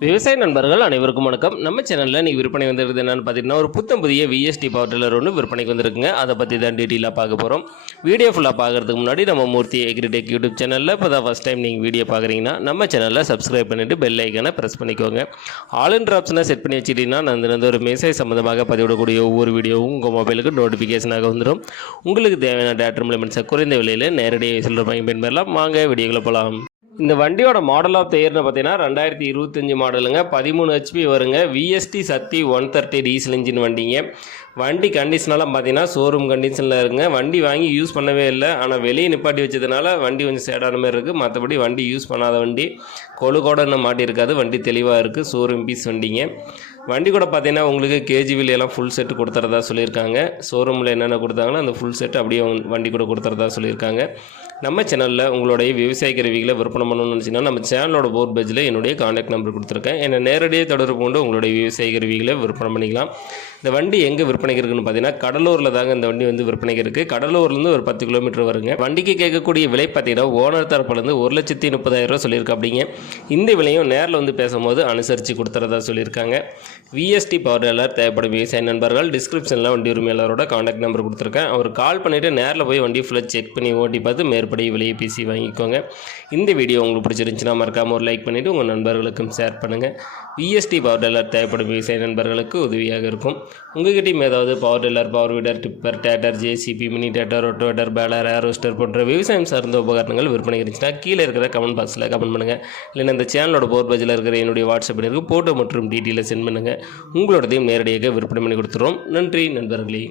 விவசாய நண்பர்கள் அனைவருக்கும் வணக்கம். நம்ம சேனலில் நீ விற்பனை வந்திருக்குது என்னென்னு பார்த்தீங்கன்னா ஒரு புத்தம் புதிய விஎஸ்டி பவர் டில்லர் ஒன்று விற்பனைக்கு வந்திருக்குங்க. அதை பற்றி தான் டீட்டெயிலாக பார்க்க போகிறோம் வீடியோ ஃபுல்லாக பார்க்கறதுக்கு முன்னாடி நம்ம மூர்த்தி எக்ரிடெக் யூடியூப் சேனலில் இப்போ தான் ஃபஸ்ட் டைம் நீங்கள் வீடியோ பார்க்குறீங்கன்னா நம்ம சேனலில் சப்ஸ்கிரைப் பண்ணிவிட்டு பெல் ஐக்கனை ப்ரெஸ் பண்ணிக்கோங்க. ஆல் இன் ஆப்ஷனை செட் பண்ணி வச்சிட்டிங்கன்னா நான் வந்து ஒரு மெசேஜ் சம்மந்தமாக பதிவிடக்கூடிய ஒவ்வொரு வீடியோவும் உங்கள் மொபைலுக்கு நோட்டிஃபிகேஷனாக வந்துடும் உங்களுக்கு தேவையான டேட்டர் மூலமெண்ட்ஸை குறைந்த விலையில் நேரடியாக சொல்கிற பயன் வாங்க வீடியோக்களை போகலாம் இந்த வண்டியோட மாடல் ஆஃப் த இயர்னு பார்த்தீங்கன்னா ரெண்டாயிரத்தி இருபத்தஞ்சி மாடலுங்க பதிமூணு ஹெச்பி வருங்க. VST Shakti one thirty diesel engine வண்டிங்க. வண்டி கண்டிஷனெல்லாம் பார்த்தீங்கன்னா ஷோரூம் கண்டிஷனில் இருக்குங்க. வண்டி வாங்கி யூஸ் பண்ணவே இல்லை. ஆனால் வெளியே நிப்பாட்டி வச்சதுனால வண்டி கொஞ்சம் சேடான மாதிரி இருக்குது மற்றபடி வண்டி யூஸ் பண்ணாத வண்டி. கொழு கூட இன்னும் மாட்டியிருக்காது. வண்டி தெளிவாக இருக்குது ஷோரூம் பீஸ் வண்டிங்க. வண்டி கூட பார்த்தீங்கன்னா உங்களுக்கு கேஜிவில் எல்லாம் ஃபுல் செட்டு கொடுத்துறதா சொல்லியிருக்காங்க. ஷோரூமில் என்னென்ன கொடுத்தாங்களோ அந்த ஃபுல் செட் அப்படியே வண்டி கூட கொடுத்துறதா சொல்லியிருக்காங்க. நம்ம சேனலில் உங்களுடைய விவசாய கருவிகளை விற்பனை பண்ணணும்னு நினச்சிங்கன்னா நம்ம சேனலோட போர்ட் பேஜில் என்னுடைய காண்டாக்ட் நம்பர் கொடுத்துருக்கேன். என்னை நேரடியாக தொடர்பு கொண்டு உங்களுடைய விவசாய கருவிகளை விற்பனை பண்ணிக்கலாம். இந்த வண்டி எங்கே விற்பனைக்கு இருக்குன்னு பார்த்தீங்கன்னா கடலூரில் தாங்க இந்த வண்டி வந்து விற்பனைக்கு இருக்குது கடலூர்லேருந்து ஒரு பத்து கிலோமீட்டர் வருங்க. வண்டிக்கு கேட்கக்கூடிய விலை பார்த்தீங்கன்னா ஓனர் தரப்புலேருந்து ஒரு லட்சத்தி முப்பதாயிரம் ரூபா சொல்லியிருக்கா அப்படிங்க இந்த விலையும் நேரில் வந்து பேசும்போது அனுசரித்து கொடுத்துறதா சொல்லியிருக்காங்க. விஎஸ்டி பவர் டீலர் தேவைப்படும். விவசாய நண்பர்கள் டிஸ்கிரிப்ஷனில் வண்டி உரிமையாளரோட காண்டாக்ட் நம்பர் கொடுத்துருக்கேன். அவர் கால் பண்ணிவிட்டு நேரில் போய் வண்டி ஃபுல்லாக செக் பண்ணி ஓட்டி பார்த்து மேற்படி விலையை பேசி வாங்கிக்கோங்க. இந்த வீடியோ உங்களுக்கு பிடிச்சிருந்துச்சுன்னா மறக்காமல் ஒரு லைக் பண்ணிவிட்டு உங்கள் நண்பர்களுக்கும் ஷேர் பண்ணுங்கள் விஎஸ்டி பவர் டீலர் தேவைப்படும். விவசாய நண்பர்களுக்கு உதவியாக இருக்கும். உங்ககிட்டயும் ஏதாவது power tiller power weeder tipper theatre JCB mini டேட்டர் ரொட்டோவேட்டர் பேலர் ஏரோஸ்டர் போன்ற விவசாயம் சார்ந்த உபகரணங்கள் விற்பனை இருந்துச்சுன்னா கீழே இருக்கிற கமெண்ட் பாக்ஸில் கமெண்ட் பண்ணுங்கள் இல்லைன்னா இந்த சேனலோட போர் பேஜில் இருக்கிற என்னுடைய வாட்ஸ்அப் எனக்கு ஃபோட்டோ மற்றும் டீட்டெயிலை சென்ட் பண்ணுங்கள் உங்களோடதையும் நேரடியாக விற்பனை பண்ணி கொடுத்துருவோம் நன்றி நண்பர்களே.